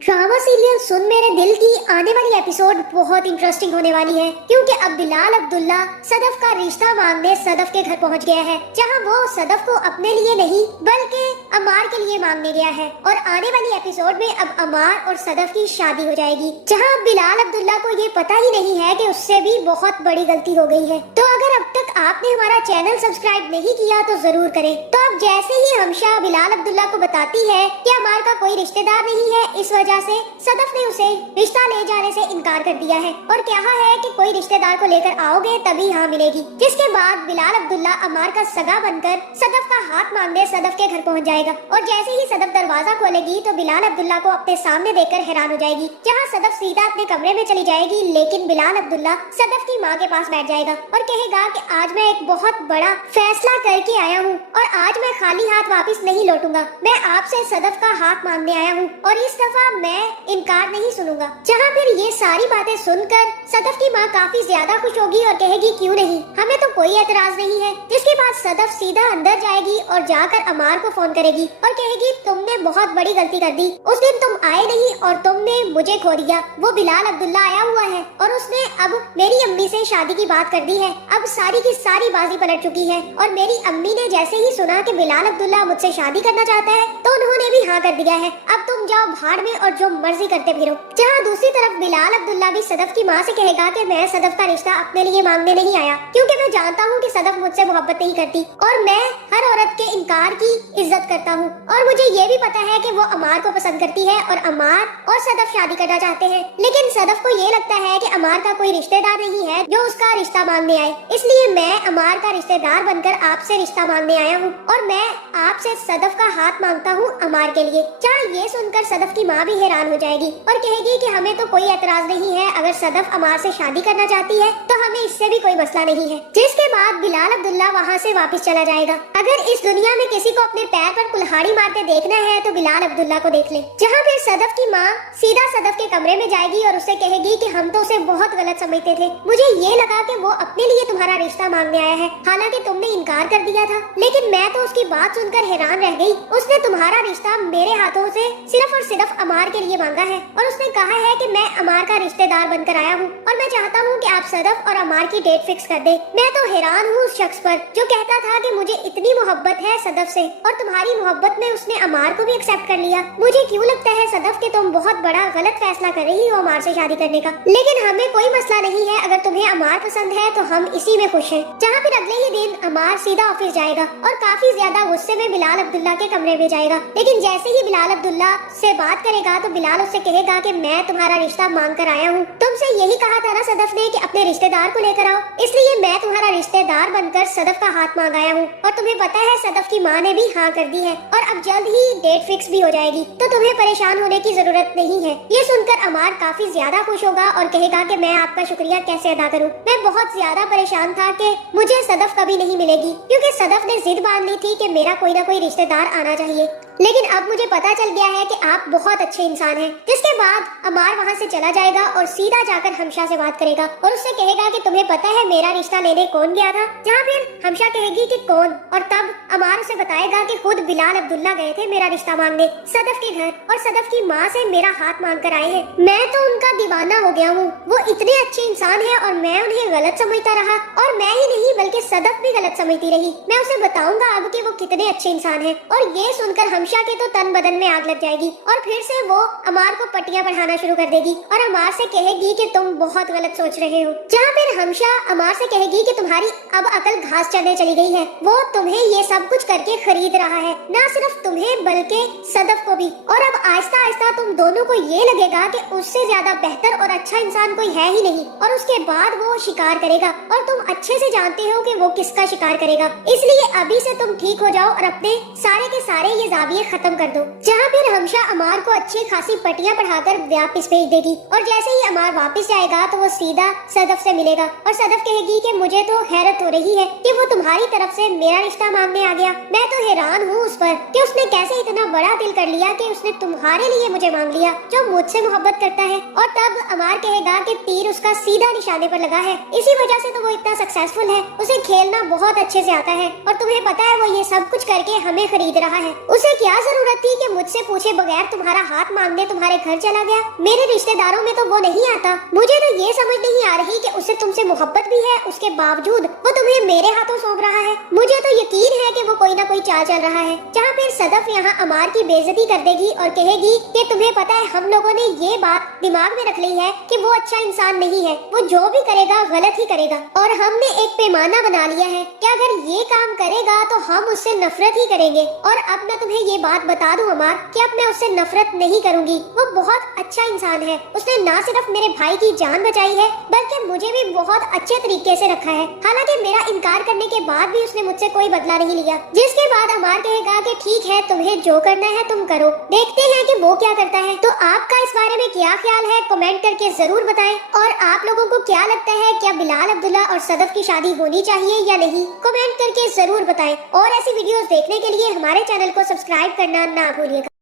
Drama serial सुन मेरे दिल की आने वाली एपिसोड बहुत इंटरेस्टिंग होने वाली है, क्योंकि अब बिलाल अब्दुल्ला सदफ का रिश्ता मांगने सदफ के घर पहुंच गया है, जहां वो सदफ को अपने लिए नहीं बल्कि अमार के लिए मांगने गया है। और आने वाली एपिसोड में अब अमार और सदफ की शादी हो जाएगी, जहां बिलाल अब्दुल्ला को ये पता ही नहीं है कि उससे भी बहुत बड़ी गलती हो गई है। तो अगर अब तक आपने हमारा चैनल सब्सक्राइब नहीं किया तो जरूर करें। तो अब जैसे ही हमशा बिलाल अब्दुल्ला को बताती है कि अमार का कोई रिश्तेदार नहीं है, इस वजह से सदफ ने उसे रिश्ता ले जाने से इनकार कर दिया है और कहा है कि कोई रिश्तेदार को लेकर आओगे तभी यहाँ मिलेगी। जिसके बाद बिलाल अब्दुल्ला अमार का सगा बनकर सदफ का हाथ मांगने सदफ के घर पहुँच जाएगा। और जैसे ही सदफ दरवाजा खोलेगी तो बिलाल अब्दुल्ला को अपने सामने देखकर हैरान हो जाएगी, जहाँ सदफ सीधा अपने कमरे में चली जाएगी। लेकिन बिलाल अब्दुल्ला सदफ की माँ के पास बैठ जाएगा और कहेगा कि आज मैं एक बहुत बड़ा फैसला करके आया हूँ और आज मैं खाली हाथ वापस नहीं लौटूंगा। मैं आपसे सदफ का हाथ मांगने आया हूँ और इस दफा मैं इनकार नहीं सुनूंगा। जहाँ फिर ये सारी बातें सुनकर सदफ की माँ काफी ज्यादा खुश होगी और कहेगी क्यों नहीं, हमें तो कोई एतराज नहीं है। जिसके बाद सदफ सीधा अंदर जाएगी और जाकर अमार को फोन करेगी और कहेगी तुमने बहुत बड़ी गलती कर दी, उस दिन तुम आए नहीं और तुमने मुझे खो दिया। वो बिलाल अब्दुल्ला आया हुआ है और उसने अब मेरी अम्मी से शादी की बात कर दी है। अब सारी की सारी बाजी पलट चुकी है और मेरी अम्मी ने जैसे ही सुना कि बिलाल अब्दुल्ला मुझसे शादी करना चाहता है तो उन्होंने भी हाँ कर दिया है। अब तुम जाओ भाड़ में और जो मर्जी करते फिरो। जहाँ दूसरी तरफ बिलाल अब्दुल्ला भी सदफ की माँ से कहेगा कि मैं सदफ का रिश्ता अपने लिए मांगने नहीं आया, क्योंकि मैं जानता हूँ कि सदफ मुझसे मोहब्बत नहीं करती और मैं हर औरत के इनकार की इज्जत करता हूँ और मुझे ये भी पता है कि वो अमार को पसंद करती है और अमार और सदफ शादी करना चाहते हैं। लेकिन सदफ को ये लगता है कि अमार का कोई रिश्तेदार नहीं है जो उसका रिश्ता मांगने आए, इसलिए मैं अमार का रिश्तेदार बनकर आपसे रिश्ता मांगने आया हूँ और मैं आपसे सदफ का हाथ मांगता हूँ अमार के लिए। जहाँ ये सुनकर सदफ की माँ भी हैरान हो जाएगी और कहेगी कि हमें तो कोई एतराज नहीं है, अगर सदफ अमार से शादी करना चाहती है तो हमें इससे भी कोई मसला नहीं है। जिसके बाद बिलाल अब्दुल्ला वहाँ से वापस चला जाएगा। अगर इस दुनिया में किसी को अपने पैर पर कुल्हाड़ी मारते देखना है तो बिलाल अब्दुल्ला को देख ले। जहाँ फिर सदफ की माँ सीधा सदफ के कमरे में जाएगी और उससे कहेगी कि हम तो उसे बहुत गलत समझते थे, मुझे ये लगा कि वो अपने लिए तुम्हारा रिश्ता मांगने आया है, हालांकि तुमने इनकार कर दिया था, लेकिन मैं तो उसकी बात सुनकर हैरान रह गई। उसने तुम्हारा रिश्ता मेरे हाथों से सिर्फ और सिर्फ अमार के लिए मांगा है और उसने कहा है कि मैं अमार का रिश्तेदार बनकर आया हूँ और मैं चाहता हूँ कि आप सदफ और अमार की डेट फिक्स कर दे। मैं तो हैरान हूँ उस शख्स पर जो कहता था कि मुझे इतनी मोहब्बत है सदफ से और तुम्हारी मोहब्बत में उसने अमार को भी एक्सेप्ट कर लिया। मुझे क्यों लगता है सदफ कि तुम बहुत बड़ा गलत फैसला कर रही हो अमार से शादी करने का, लेकिन हमें कोई मसला नहीं है, अगर तुम्हें अमार पसंद है तो हम इसी में खुश हैं। जहाँ फिर अगले ही दिन अमार सीधा ऑफिस जाएगा और काफी ज्यादा गुस्से में बिलाल अब्दुल्ला के कमरे में जाएगा। लेकिन जैसे ही बिलाल अब्दुल्ला से बात करेगा तो बिलाल उससे कहेगा कि मैं तुम्हारा रिश्ता मांग कर आया हूँ, तुमसे यही कहा था ना सदफ ने कि अपने रिश्तेदार को लेकर आओ, इसलिए मैं तुम्हारा रिश्तेदार बनकर सदफ का हाथ मांग आया हूँ। और तुम्हें पता है सदफ की माँ ने भी हाँ कर दी है और अब जल्द ही डेट फिक्स भी हो जाएगी, तो तुम्हें परेशान होने की जरूरत नहीं है। ये सुनकर अमार काफी ज्यादा खुश होगा और कहेगा कि मैं आपका शुक्रिया कैसे अदा करूँ, मैं बहुत ज्यादा परेशान था कि मुझे सदफ कभी नहीं मिलेगी, क्योंकि सदफ ने जिद बांध ली थी कि मेरा कोई ना कोई रिश्तेदार आना चाहिए, लेकिन अब मुझे पता चल गया है कि आप बहुत अच्छे इंसान हैं। जिसके बाद अमार वहाँ से चला जाएगा और सीधा जाकर हमशा से बात करेगा और उससे कहेगा कि तुम्हें पता है मेरा रिश्ता लेने कौन गया था। जहाँ फिर हमशा कहेगी कि कौन, और तब अमार उसे बताएगा कि खुद बिलाल अब्दुल्ला गए थे मेरा रिश्ता मांगने सदफ के घर और सदफ की माँ से मेरा हाथ मांग कर आए हैं। मैं तो उनका दीवाना हो गया हूँ, वो इतने अच्छे इंसान है और मैं उन्हें गलत समझता रहा और मैं ही नहीं बल्कि सदफ भी गलत समझती रही। मैं उसे बताऊंगा अब कि वो कितने अच्छे इंसान है। और ये सुनकर हमशा के तो तन बदन में आग लग जाएगी और फिर से वो अमार को पट्टियां पढ़ाना शुरू कर देगी और अमार से कहेगी कि तुम बहुत गलत सोच रहे हो। जहाँ फिर हमशा अमार से कहेगी कि तुम्हारी अब अकल घास चढ़ने चली गई है, वो तुम्हें ये सब कुछ करके खरीद रहा है, न सिर्फ तुम्हें बल्कि सदफ को भी। और अब आहिस्ता आहिस्ता तुम दोनों को ये लगेगा कि उससे ज्यादा बेहतर और अच्छा इंसान कोई है ही नहीं और उसके बाद वो शिकार करेगा और तुम अच्छे से जानते हो कि वो किसका शिकार करेगा, इसलिए अभी से तुम ठीक हो जाओ और अपने सारे के सारे ये जाविये खत्म कर दो। जहाँ फिर हमशा अमार को अच्छी खासी पट्टियां पढ़ाकर वापस भेज देगी और जैसे ही अमार वापस जाएगा तो वो सीधा सदफ से मिलेगा और सदफ कहेगी कि मुझे तो हैरत हो रही है कि वो तुम्हारी तरफ से मेरा रिश्ता मांगने आ गया। मैं तो हैरान हूँ उस पर कि उसने कैसे इतना बड़ा दिल कर लिया कि उसने तुम्हारे लिए मुझे मांग लिया जो मुझसे मोहब्बत करता है। और तब अमार कहेगा कि तीर उसका सीधा निशाने पर लगा है, इसी वजह से तो वो इतना सक्सेसफुल है, उसे खेलना बहुत अच्छे से आता है और तुम्हें पता है वो ये सब कुछ करके हमें खरीद रहा है। उसे क्या जरूरत थी कि मुझसे पूछे बगैर तुम्हारा हाथ मांगने तुम्हारे घर चला गया? मेरे रिश्तेदारों में तो वो नहीं आता। मुझे तो ये समझ नहीं आ रही कि उसे तुमसे मोहब्बत भी है, उसके बावजूद वो तुम्हें मेरे हाथों सौंप रहा है। मुझे तो यकीन है कि वो कोई ना कोई चाल चल रहा है, जहाँ फिर सदफ यहाँ अमार की बेइज्जती कर देगी और कहेगी कि तुम्हें पता है हम लोगों ने ये बात दिमाग में रख ली है कि वो अच्छा इंसान नहीं है, वो जो भी करेगा गलत ही करेगा, और हमने एक पैमाना बना लिया है कि अगर ये काम करेगा तो हम उससे नफरत ही करेंगे। और अब मैं तुम्हें ये बात बता दूं अमार कि अब मैं उससे नफरत नहीं करूंगी। वो बहुत अच्छा इंसान है, उसने ना सिर्फ मेरे भाई की जान बचाई है बल्कि मुझे भी बहुत अच्छे तरीके से रखा है। हालांकि मेरा इनकार करने के बाद भी उसने मुझसे कोई बदला नहीं लिया, जिसके बाद अमार कहेगा कि ठीक है तुम्हें जो करना है तुम करो, देखते हैं कि वो क्या करता है। तो आपका इस बारे में क्या ख्याल है कमेंट करके जरूर बताएं, और आप लोगों को क्या लगता है क्या बिलाल अब्दुल्ला और सदफ की शादी होनी चाहिए या नहीं, कमेंट करके जरूर बताएं। और ऐसी वीडियोस देखने के लिए हमारे चैनल को सब्सक्राइब करना ना भूलिएगा।